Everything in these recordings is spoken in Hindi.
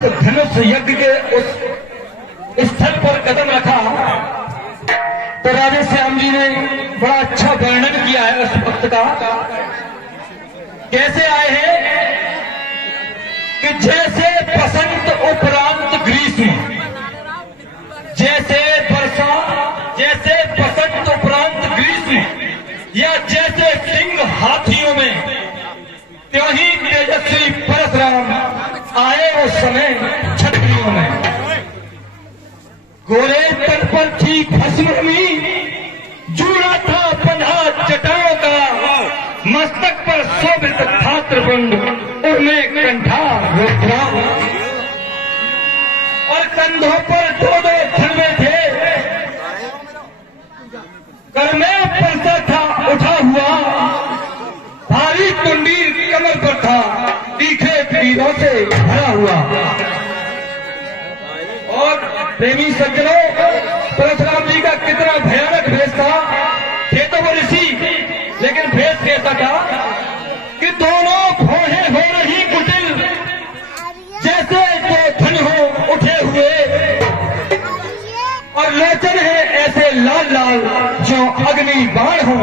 धनुष यज्ञ के उस स्थल पर कदम रखा तो राधे श्याम जी ने बड़ा अच्छा वर्णन किया है उस भक्त का। कैसे आए हैं कि जैसे बसंत उपरांत ग्रीष्म, जैसे वर्षा, जैसे बसंत उपरांत ग्रीष्म, या जैसे सिंह हाथियों में, त्यों ही तेजस्वी परशुराम आए उस समय क्षत्रियों में। गोरे तट पर थी भस्मी, जुड़ा था बंधा जटाओं का, मस्तक पर शोभित था त्रिपुंड, उनमें कंठा रुद्राम, और कंधों पर दो दो धनुष थे, कर में परसा था उठा हुआ, भारी कुंडीर कमर पर था, तीखे तीरों से भरा हुआ। और प्रेमी सज्जनों, परशुराम जी का कितना भयानक भेष था। थे तो वो ऋषि, लेकिन भेष कैसा था कि दोनों भौहें हो रही कुटिल, जैसे दो धन हो उठे हुए, और लोचन है ऐसे लाल लाल जो अग्नि बाण हो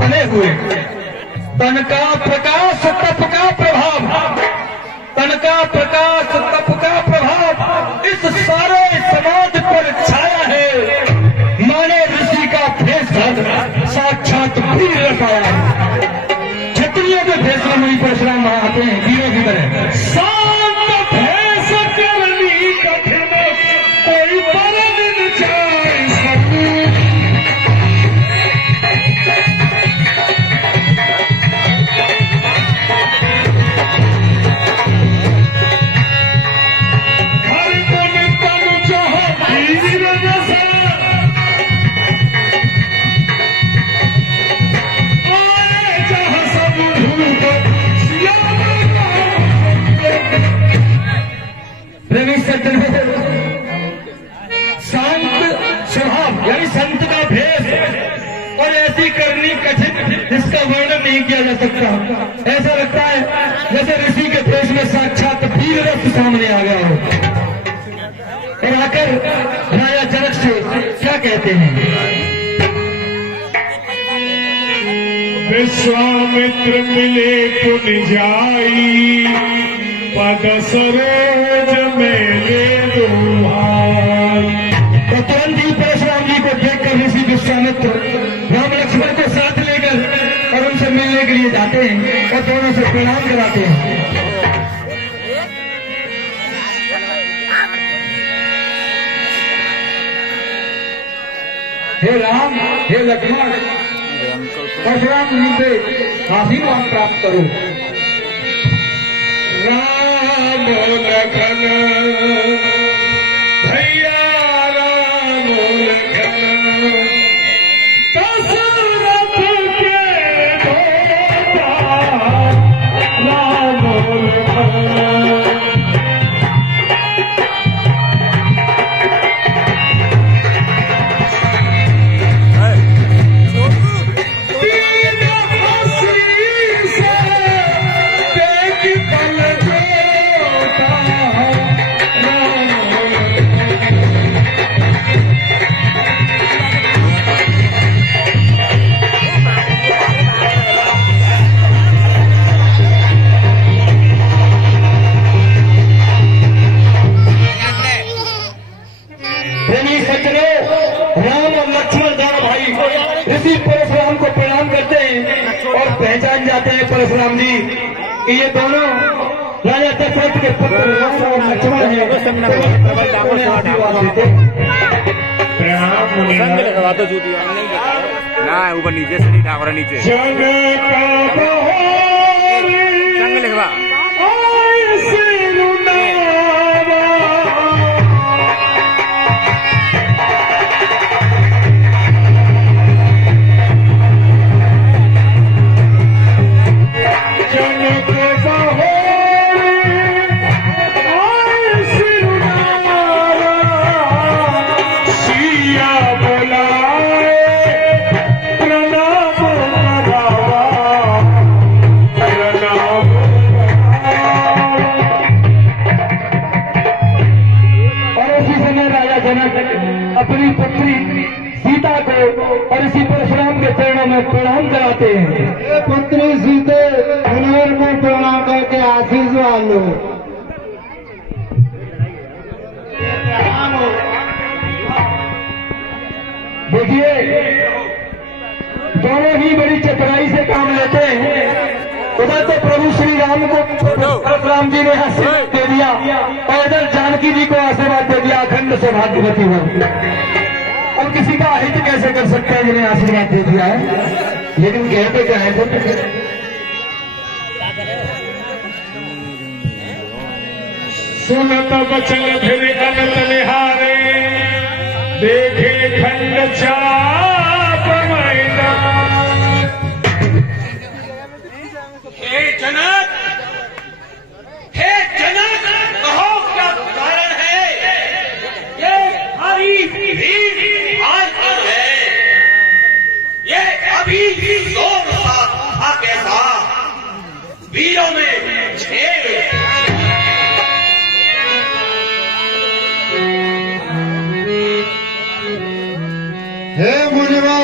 बने हुए। तन का प्रकाश तप का प्रभाव, तन का प्रकाश तप का प्रभाव इस सारे समाज पर छाया है। मानो ऋषि का भेष साक्षात वीर रसाया है। क्षत्रियों के भेष में मुनि परशुराम आते हैं वीरों की तरह। शांत भेष करनी कठिन, कोई पर दिन जाए संत का भेष और ऐसी करनी कठिन, जिसका वर्णन नहीं किया जा सकता। ऐसा लगता है जैसे ऋषि के भेष में साक्षात वीर रस सामने आ गया हो। और आकर राजा जनक से क्या कहते हैं? विश्वामित्र मिले पुन जाई, पद सरोज में ले दुहाई। तो तुरंत ही परशुराम जी को देखकर ऋषि विश्वामित्र राम लक्ष्मण को साथ लेकर और उनसे मिलने के लिए जाते हैं और दोनों से प्रणाम कराते हैं। हे राम, हे लक्ष्मण, परशुराम जी से आशीर्वाद प्राप्त करो। राम लखन परशुराम को प्रणाम करते हैं और पहचान जाते हैं परशुराम जी कि ये दोनों राजा दशरथ के पुत्र राम और लक्ष्मण हैं। ना ऊपर नीचे से ठाकुर नीचे संग लिखवा। प्रणाम और इसी परशुराम के चरणों में प्रणाम कराते हैं। ये पुत्री सीते मुनेर को प्रणाम करके आशीष लो। देखिए दोनों ही बड़ी चतुराई से काम लेते हैं। उधर तो प्रभु श्री राम को परशुराम जी ने आशीर्वाद दे दिया और इधर जानकी जी को आशीर्वाद दे दिया अखंड सौभाग्यवती हो। अब किसी का हित कैसे कर सकते हैं जिन्हें आशीर्वाद दे दिया है, लेकिन कहते क्या है सुनत बचन फिर अनत निहारे देखे खंड चाप मैदान। हे जनक, हे जनक, कहो क्या कारण है? ये भारी भीड़ आज क्यों है? ये अभी जोर सा था कैसा? वीरों में छेड़। हे मुनिवा,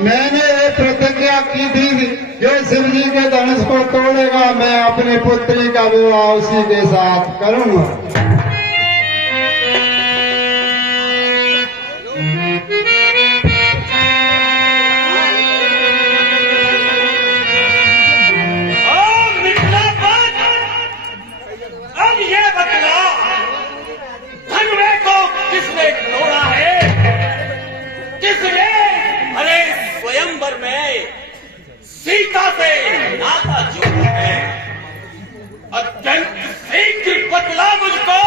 मैंने ये प्रतिज्ञा की थी जो शिव जी के धनुष को तोड़ेगा मैं अपनी पुत्री का विवाह उसी के साथ करूंगा। अब ये बतला, धनुवे को किसने तोड़ा है? किसने अरे स्वयंवर में सीता से नाता जोड़ा है? अत्यंत शीघ्र बतला मुझको,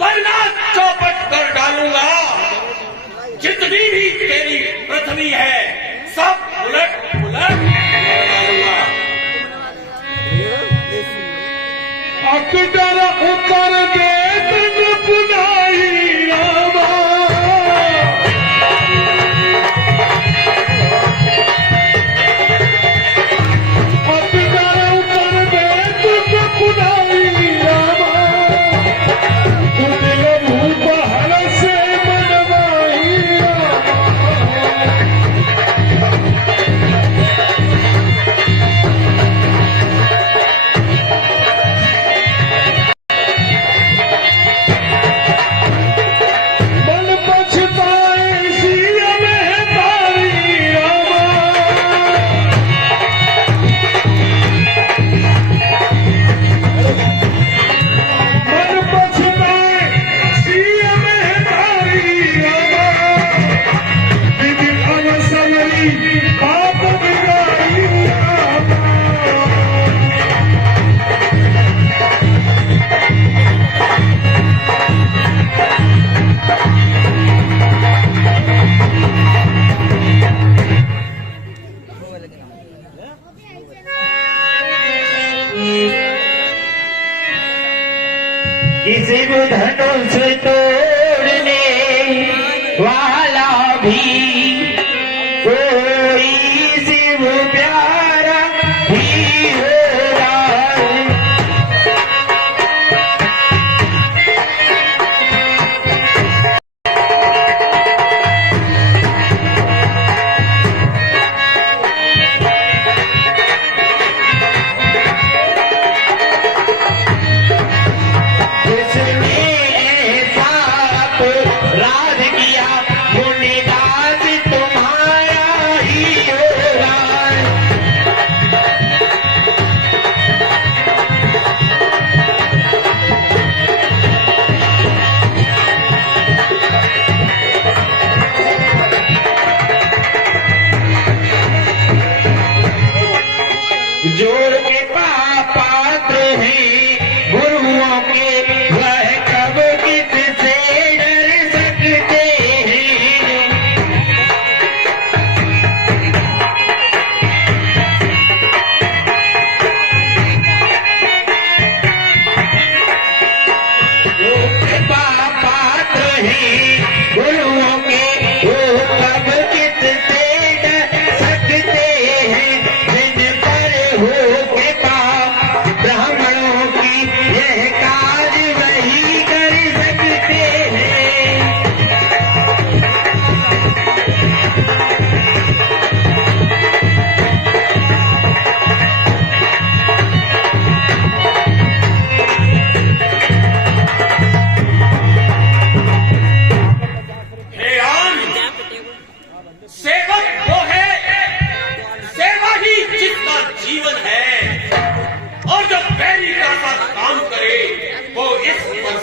वरना चौपट कर डालूंगा। जितनी भी तेरी पृथ्वी है सब उलट पुलट कर डालूंगा। अकदर उतर दे तन पुनाई रामा। अकदर उतर दे तन पुनाई रामा। दिल भूप हर से मनवाई रामा। मन पछताए सिया में तारी रामा। मन पछताए सिया में तारी रामा। विधि अवसरी पाप बिगाई रामा। किसी को धनुष तोड़ने वाला भी कोई शिव प्यारा भी होगा। जिसने ऐसा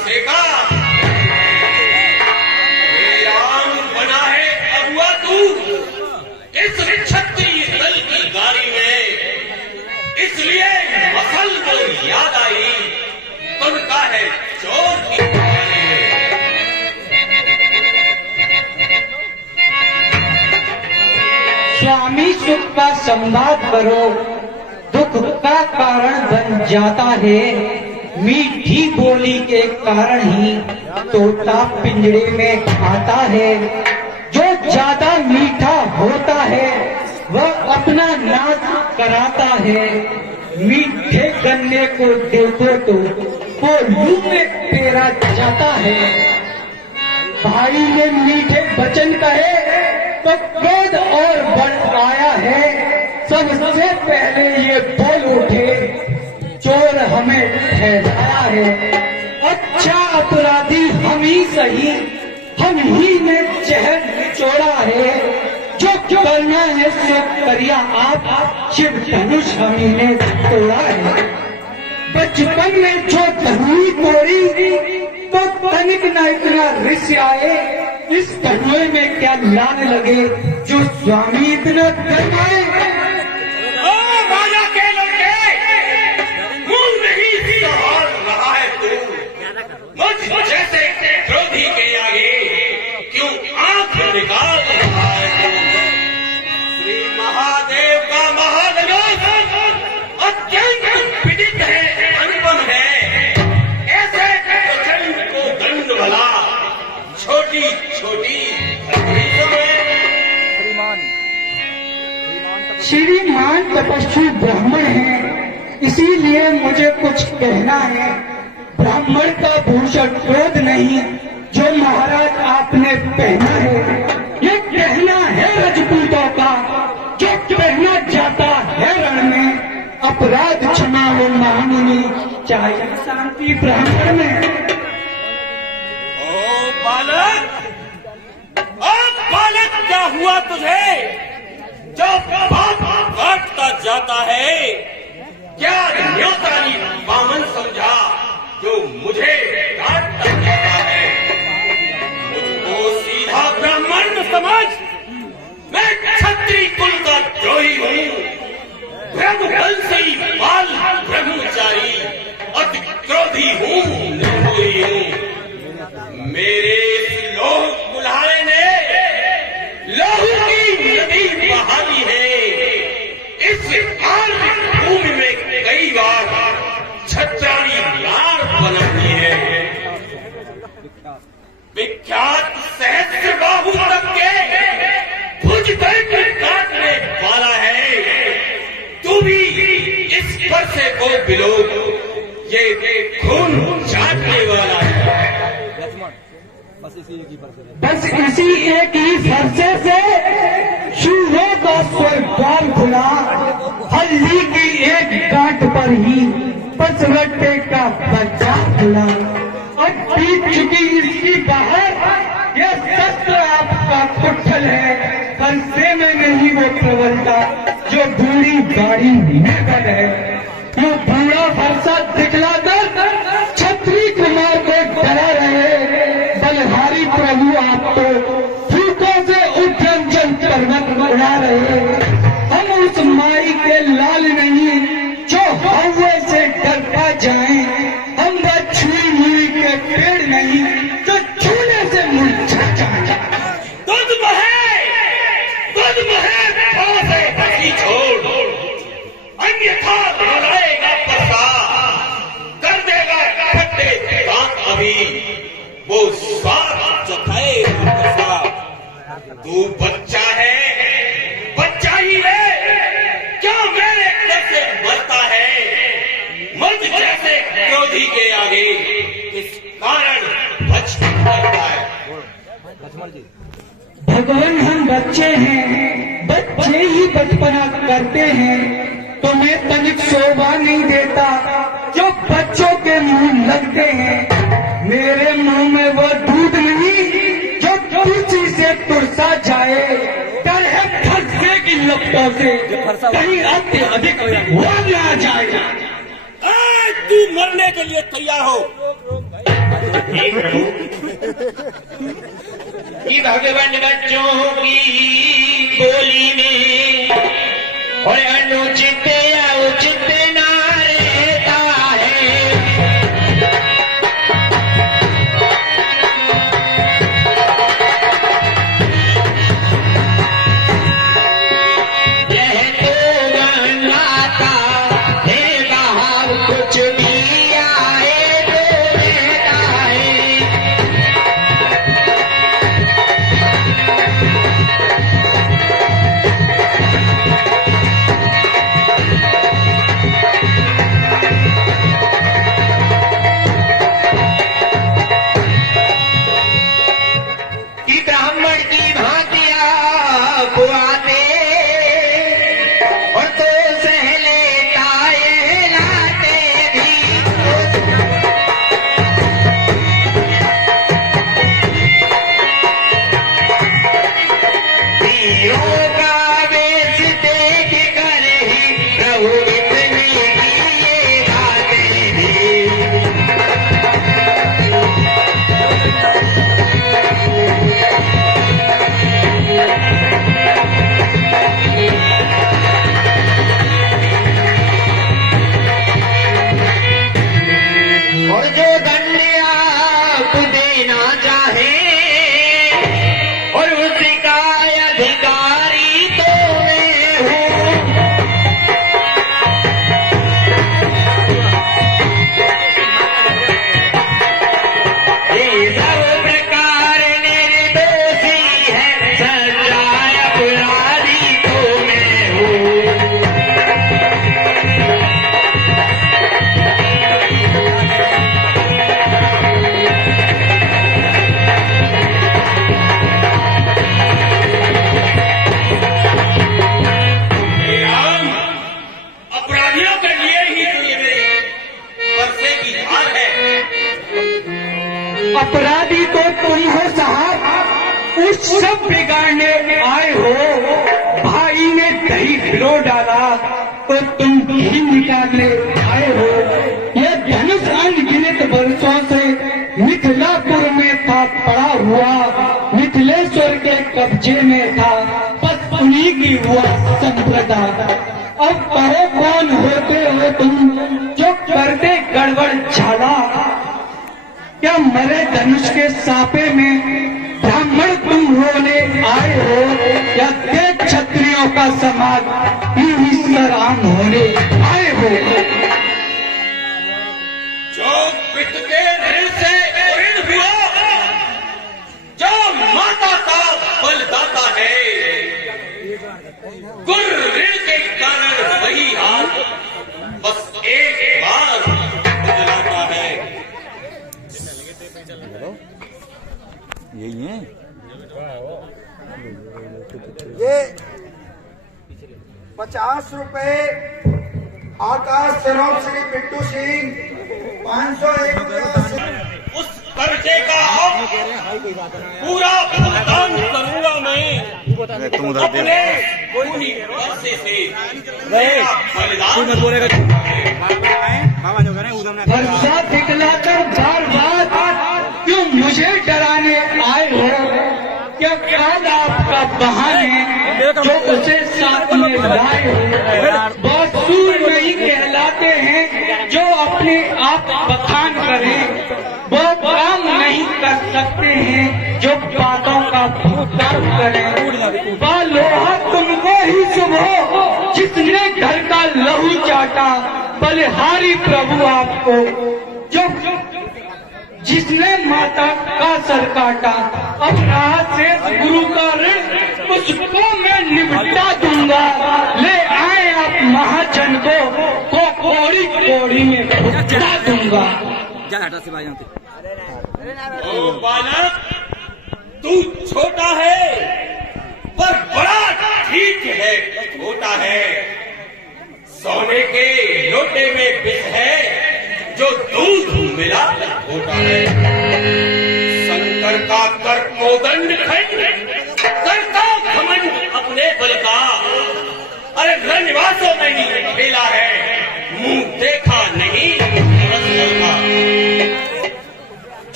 सेका। ये आम बना है अगुआ तू इस क्षत्रिय दल की गाड़ी में, इसलिए मसल को याद आई तुमका है चोर की गाड़ी में। स्वामी सुख का संवाद करो, दुख का कारण बन जाता है। मीठी बोली के कारण ही तोता पिंजरे में आता है। जो ज्यादा मीठा होता है वह अपना नाच कराता है। मीठे गन्ने को देखो तो वो लू में पेरा जाता है। भाई ने मीठे वचन कहे तो क्रोध और बढ़ आया है। सबसे पहले ये बोल उठे, चोर हमें ठहराया है। अच्छा अपराधी हम ही सही, हम ही ने जहर निचोड़ा है। जो करना है सो करिया आप, शिव धनुष हम ही ने तोड़ा है। बचपन में जो धनुई तोड़ी तो तनिक न इतना ऋषि आए। इस धनुई में क्या लाने लगे जो स्वामी इतना गरमाए। ओ राजा के लड़के, मुंह नहीं संभाल रहा है तू। मुझ जैसे क्रोधी के आगे क्यों आंख निकाल रहा है तू। श्री महादेव का महाधनुष अत्यंत पीड़ित है, अनुपम है। ऐसे प्रचंड को दंड भला छोटी छोटी श्रीमान तपस्वी ब्राह्मण हैं, इसीलिए मुझे कुछ कहना है। ब्राह्मण का भूषण क्रोध नहीं जो महाराज आपने पहना है। ये कहना है रजपूतों का जो कहना जाता है रण में। अपराध क्षमा हो महामुनि, चाहे शांति ब्राह्मण में। ओ बालक, क्या हुआ तुझे जो बाप काटता जाता है? क्या न्योतानी बामन समझा जो मुझे काटता जाता है? मुझको सीधा ब्राह्मण समझ, मैं क्षत्रिय कुल का द्रोही हूँ। ब्रह्मवंशी बाल ब्रह्मचारी अति क्रोधी हूँ, निर्मोही हूँ। मेरे इस लोक बुलारे ने लहू की नदी बहानी है। इस आर्थिक भूमि में कई बार छत्रानी लार पनपी है। विख्यात सहस्त्र बाहु तक के भुज दंड काटने वाला है। तू भी इस फरसे को बिलो, ये खून चाटने वाला है। बस इसी एक ही फरसे से चूहे का स्वर्गद्वार खुला। हल्दी की एक गांठ पर ही पसरट्टे का बच्चा खुला। अब बीत चुकी इसकी बाहर, यह शस्त्र आपका कुट्ठल है। फरसे में नहीं वो प्रबलता जो बूढ़ी गाड़ी में बल है। वो बूढ़ा फरसा दिखलाकर छत्री कुमार को डरा रहे। बलहारी प्रभु आप तो फूकों से उज्जैन पर्वत उड़ा रहे। हम उस माई के लाल नहीं जो हवा से डरता जाए। हम वह छुई मुई के पेड़ नहीं जो छूने से मुरझा जाए। तुझ महे से हंसी छोड़, अन्यथा लड़ाएगा पसा, कर देगा खट्टे दांत अभी वो स्वाद चखाएगा। तू बच्चा है, बच्चा ही है, क्या मेरे घर से मरता है? मर्द जैसे क्रोधी के आगे किस कारण बच करता है? भगवान हम बच्चे हैं, बच्चे ही बचपना करते हैं। तुम्हें तनिक शोभा नहीं देता जो बच्चों के मुंह लगते हैं। मेरे मुंह में वो दूध नहीं जो तुलसी से तुरसा जाए। डर है फरसे की लपटों से कहीं अत्यधिक हुआ ना जाए। तू मरने के लिए तैयार हो। हे प्रभु कि भगवान बच्चों की बोली में और अनुचित या उचित ना रहता है। यह तो बनाता है बाहर कुछ भी आए तो रहता है। कि ब्राह्मण की भांतिया बुआते और तो सह लेता ये लाते भी। वीरों का वेश देख कर ही प्रभु इतने किए गाते भी। और जो दंड आप देना चाहे और उसका अधिकारी तो मैं हूँ। ये सब प्रकार निर्दोषी है सच्चा अपराधी तो मैं हूँ। हे राम, अपराधियों के लिए ही तो ये मेरे परसे की धार है। अपराधी तो तुम हो साहब, उस सब बिगाड़ने आए हो। भाई ने दही भिगो डाला तो तुम घी निकालने आए हो। यह धनुष अनगिनत वर्षों से मिथिलापुर में था पड़ा हुआ, मिथिलेश्वर के कब्जे में था, बस उन्हीं की हुआ संप्रदा। अब कहो कौन होते हो तुम जो करते गड़बड़ झाला। क्या मरे धनुष के सापे में ब्राह्मण तुम होने आए हो, या देव क्षत्रियों का समाज ईश्वराम होने आए हो। जो पित के ऋण से ऋण हुआ, जो माता का बलदाता है, गुर ऋण के कारण वही हाथ बस एक बार बदलाता है। यही है। ये 50 रुपए आकाश सरोवर श्री बिट्टू सिंह, 501 रुपया उस कर्जे का पूरा भुगतान करूंगा मैं तुम उधर अपने पूरी पैसे से। मेरा बलिदान वर्षा दिखलाकर बार बार क्यों मुझे डराने आए हो। क्या काल आपका बहाने जो उसे साथ में लाए हो। बहुत सूर नहीं कहलाते हैं जो अपने आप बखान करें, वो काम नहीं कर सकते हैं जो बातों का भुगतान करें। वह लोहा तुमको ही शुभ हो जिसने घर का लहू चाटा, बलिहारी प्रभु आपको जो जिसने माता का सर काटा। अब रहा से गुरु का ऋण उसको मैं निपटा दूंगा। ले आए आप महाजन को कोड़ी कोड़ी में भुगता दूंगा। ओ बालक, तू छोटा है पर बड़ा ठीक है। छोटा है, सोने के लोटे में विष है जो दूध मिला होता है। शंकर का कर कोदंड खंड करता घमंड अपने बल का। अरे रनिवासों में ही खेला है, मुंह देखा नहीं रसगुल का।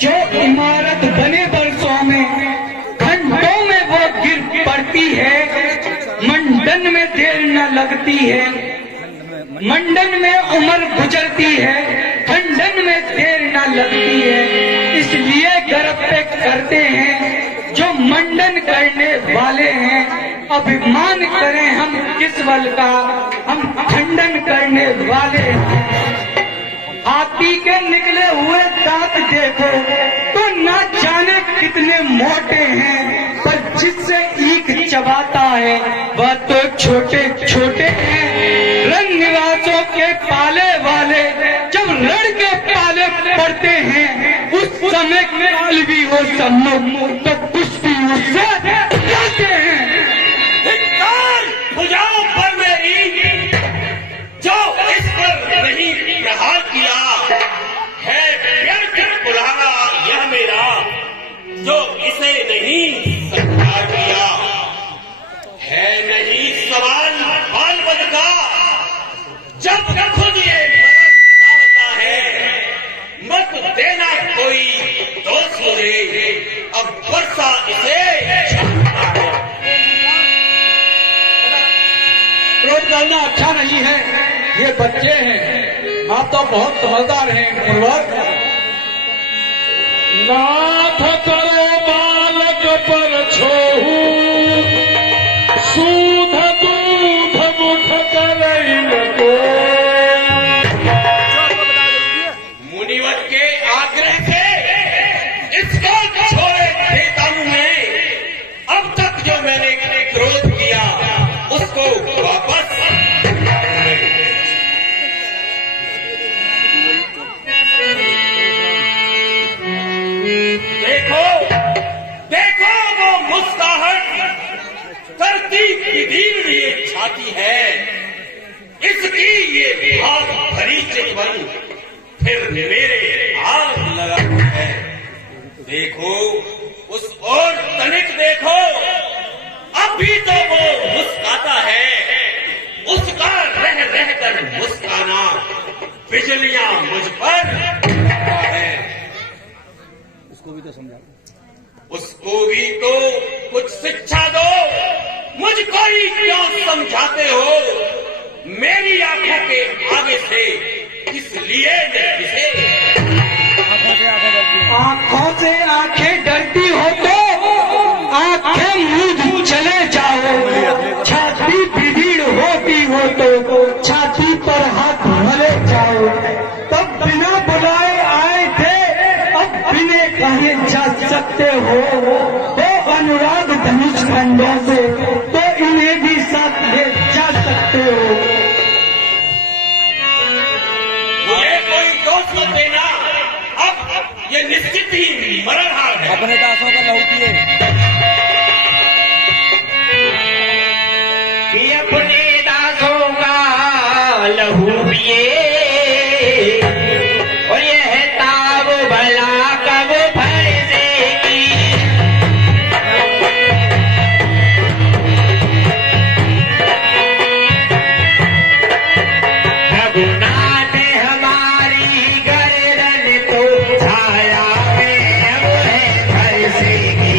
जो इमारत बने वर्षों में घंटों में वो गिर पड़ती है। मंडन में देर न लगती है, मंडन में उम्र गुजरती है, खंडन में देर न लगती है। इसलिए गर्व पे करते हैं जो मंडन करने वाले हैं। अभिमान करें हम किस बल का, हम खंडन करने वाले हैं। हाथी के निकले हुए दांत देखो तो ना जाने कितने मोटे हैं, पर जिससे ईख चबाता है वह तो छोटे छोटे हैं। रंग निवासों के पाले वाले जब रण के पाले पड़ते हैं, उस समय काल भी हो सम्मुख तो कुश्ती उससे जाते हैं। धिक्कार भुजाओं पर मेरी, जो इस पर नहीं प्रहार किया है। व्यर्थ बुलाना यह मेरा, जो इसे नहीं सत्कार किया है। नहीं सवाल बाल बन का, जब खुद ये मरण चाहता है। मत देना कोई दोष मुझे, अब वर्षा इसे छाता है। क्रोध करना अच्छा नहीं है, ये बच्चे हैं, आप तो बहुत समझदार हैं पूर्वज। नाथ करो बालक पर छोहू, सूध दूध मुठ करैन को। मुनिवर के आग्रह से इसको छोड़े देता हूं मैं। अब तक जो मैंने क्रोध किया उसको वापस। देखो देखो वो मुस्कुराहट करती विधीर ये छाती है, इसकी ये भाव भरी चितवन फिर मेरे आग लगाती है। देखो उस और तनिक देखो, अभी तो वो मुस्काता है। उसका रह रह कर मुस्काना बिजलियां मुझ पर गिरता है। उसको भी तो कुछ शिक्षा दो। मुझको ही क्यों समझाते हो? मेरी आंखों के आगे से इसलिए इसे आंखों से आंखें डरती हो तो आंखें मूंद चले जाओ। छाती भीड़ होती हो तो छाती पर हाथ भले जाओ। तब बिना बुलाए आए थे, अब बिना कहे जा सकते हो। तो अनुराग धनुष खंडों से तो इन्हें भी साथ ले जा सकते हो। मुझे कोई दोष मत देना। अब ये निश्चित ही मरण हार है। अपने दासों का लहू पिए। कि अपने दासों का लहू पिए, और यह ताब भला कब फर्जेगी। रघुनाथ हमारी गर्दन तो छाया में अब है फर्जेगी।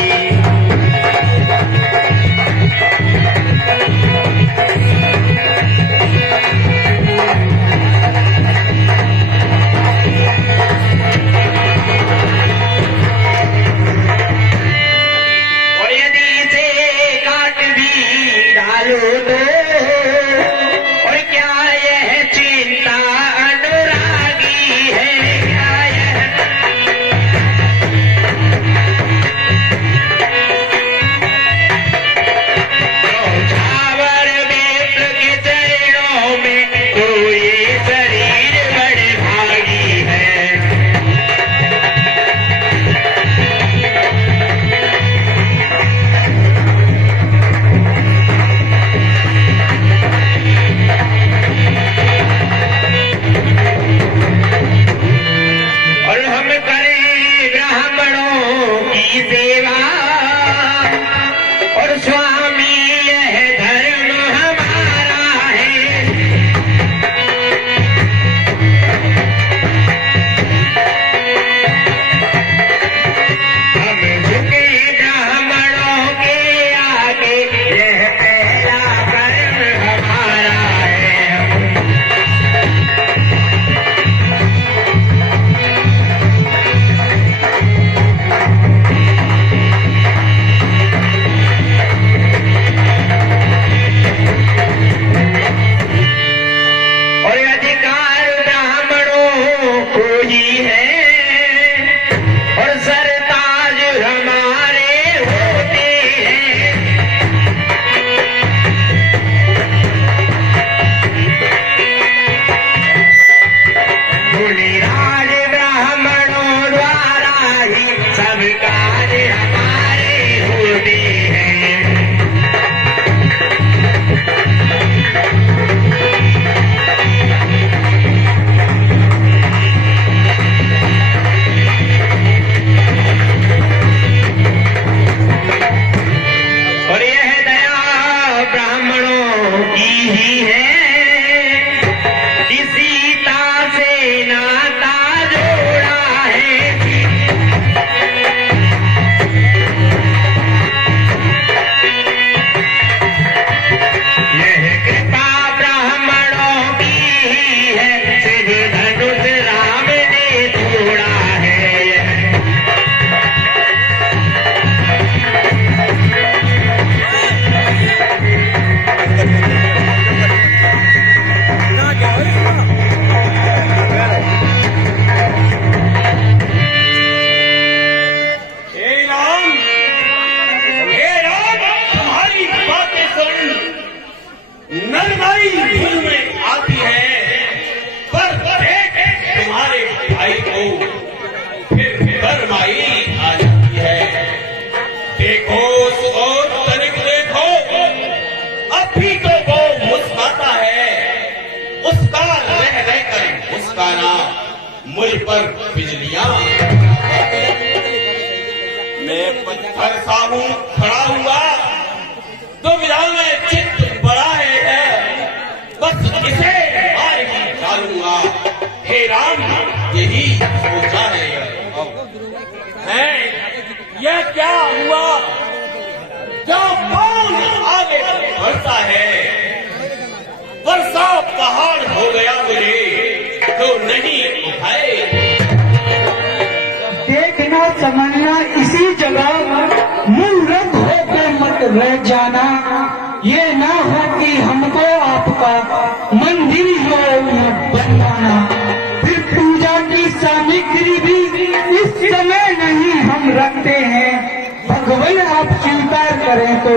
पर बिजलियां। मैं पत्थर सा हूं खड़ा हुआ, दुविधा में चित्त बड़ा है, बस इसे मार ही डालूंगा। हे राम, यही सोचा है यह क्या हुआ? जो कौन आगे बढ़ता है, वर्षा पहाड़ हो गया मुझे जो नहीं उठाए। देखना समझना इसी जगह मूर्ख होकर मत रह जाना। ये ना हो कि हमको आपका मंदिर हो बनवाना। फिर पूजा की सामग्री भी इस समय नहीं हम रखते हैं। भगवान आप स्वीकार करें तो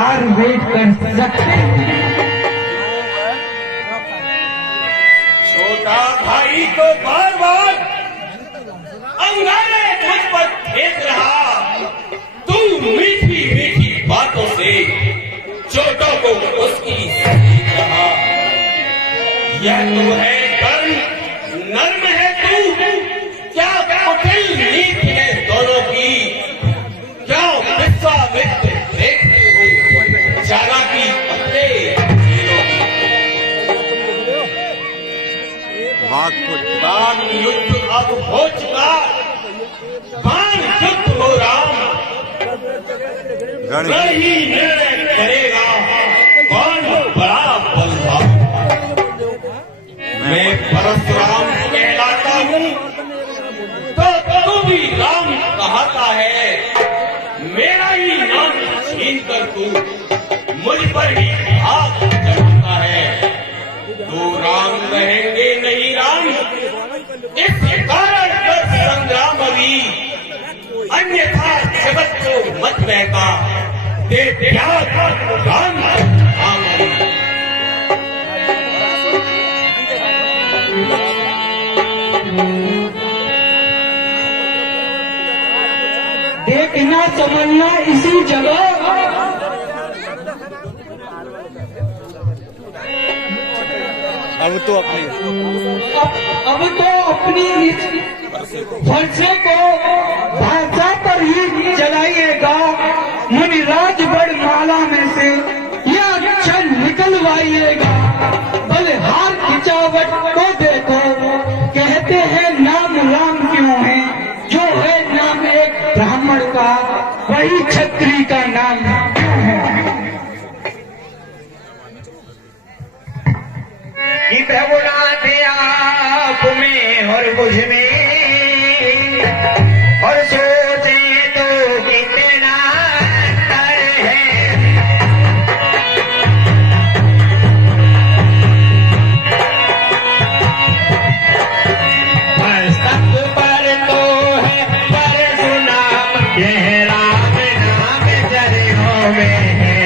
और वेट कर सकते हैं। छोटा भाई को बार बार अंगारे मुझ पर फेंक रहा। तू मीठी मीठी बातों से छोटों को उसकी सीख रहा। यह तो है कर्म, नर्म है तू, क्या कुटिल नीति है दोनों की। क्या विश्वामित्र देखते हो चालाकी अपने चेलों की। बाण युद्ध अब हो चुका, बाण युद्ध हो राम। गण ही निर्णय करेगा कौन बड़ा बलवान। मैं परशुराम कहलाता हूँ तो तू भी राम कहता है। मेरा ही नाम छीन कर तू मुझ पर ही हाथ चढ़ाता है। तो राम रहेंगे नहीं राम, इस कारण पर संग्राम अभी। अन्यथा जगत को मत बहका दे प्यार राम राम। देखना समझना इसी जगह अब तो अपनी इस फरसे को भाषा पर ही चलाइएगा। मुनिराज बड़ माला में से यह अक्षर निकलवाइएगा। बलहार खिंचावट को देखो, कहते हैं नाम राम क्यों है? जो है नाम एक ब्राह्मण का, वही क्षत्रिय का नाम क्यों है? कि प्रभुनाथ आप में और मुझ में और सोचे तो कितना अंतर है। पुस्तक पर तो है परशुराम, यह राम नाम चरणों में है।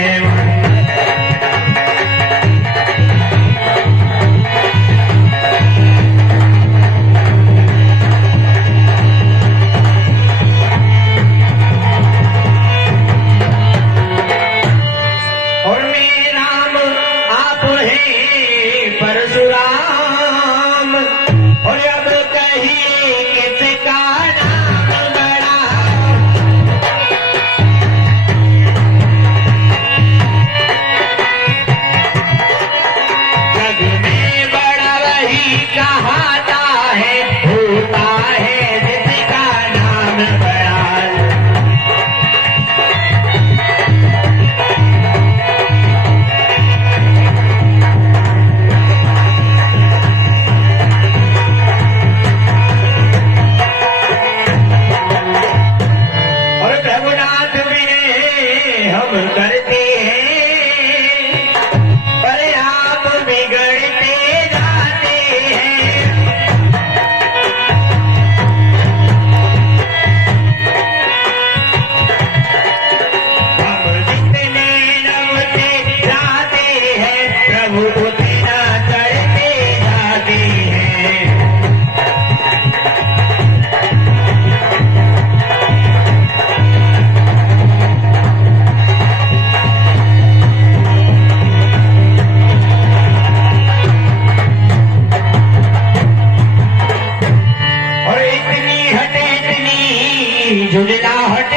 परशुराम और अब कहीं किसका नाम बड़ा। फुजलाहट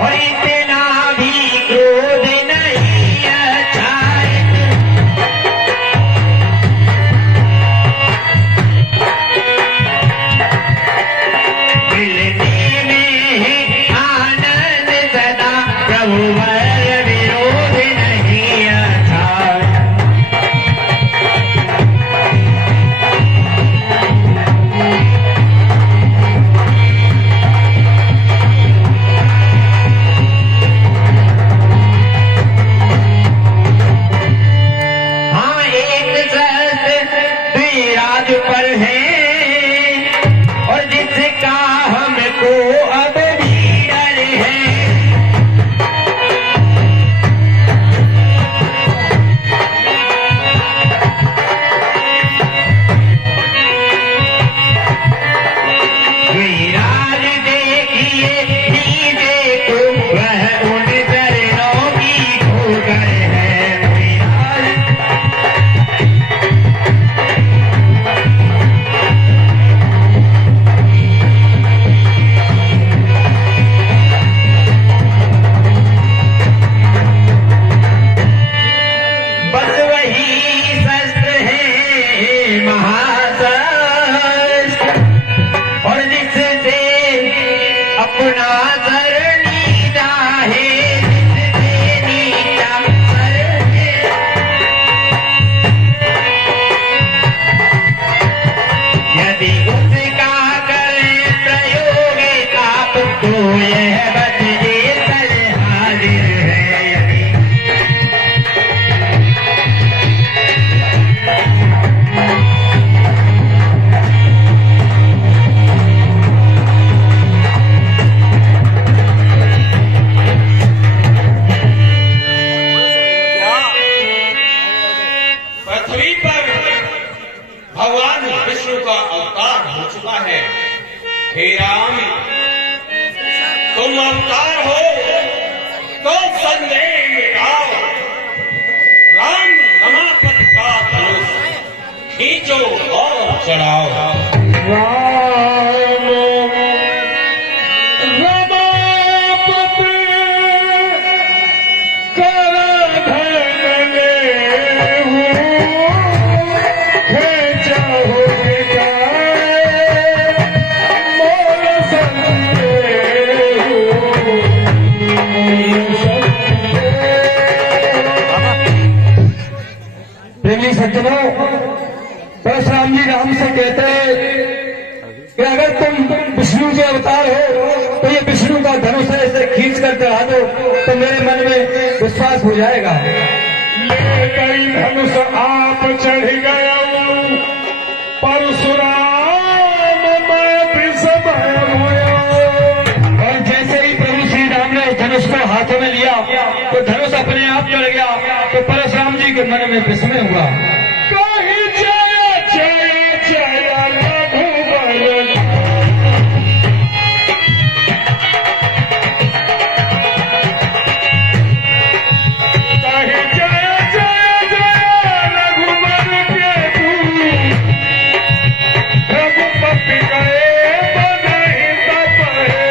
और इतना भी क्रोध नहीं अच्छा है। मिलने में है आनंद सदा प्रभु वर विरोध नहीं अच्छा। हाँ एक शस्त्र विराज पर है और जिसका हमको अब भी डर है। विराज देखिए नीचे को वह उन चरणों की ठोकर है। विराज बस वही शस्त्र है महाशस्त्र और जिससे अपना सर नीचा है, जिससे नीचा सर है। यदि उसका करें प्रयोग आप तो यह बचने सर हाजिर है। यदि पृथ्वी पर भगवान विष्णु का अवतार हो चुका है। हे राम, तुम अवतार हो तो संदेह मिटाओ। राम रमापति का धनुष खींचो और चढ़ाओ। राम रमापति कर धन लेहु, खेचहु विदाई मोर संदेहु, मोर संदेहु। प्रेमी सज्जनों, परशुराम जी राम से कहते हैं कि अगर तुम विष्णु के अवतार हो तो ये विष्णु का धनुष है, इसे खींच कर चढ़ा दो तो मेरे मन में विश्वास हो जाएगा। ले गई धनुष आप चढ़ गया परशुराम मैं विस्मय होया। और जैसे ही प्रभु श्री राम ने धनुष को हाथों में लिया तो धनुष अपने आप चढ़ गया। तो परशुराम जी के मन में विस्मय हुआ। कहीं जय जय जय रघुबर, कहीं जय जय जय रघुबर के तू, रघुपति गए बदहि तप है।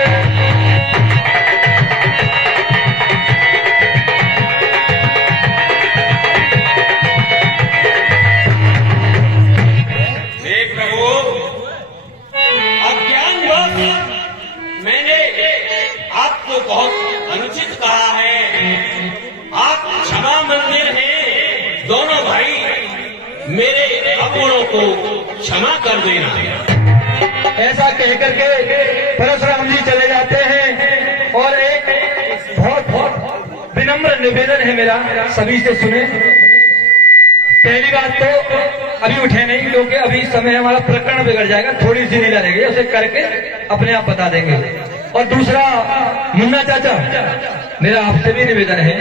हे प्रभु, अज्ञानवश मैंने आपको बहुत अनुचित कहा है। आप क्षमा मंदिर हैं। दोनों भाई मेरे अगुणों को क्षमा कर देना। ऐसा कहकर के परशुराम जी चले जाते हैं। और एक बहुत बहुत विनम्र निवेदन है मेरा, सभी से सुने। पहली बात तो अभी उठे नहीं, क्योंकि अभी समय हमारा प्रकरण बिगड़ जाएगा। थोड़ी सी लीला रहेगी, उसे करके अपने आप बता देंगे। और दूसरा, मुन्ना चाचा, मेरा आपसे भी निवेदन है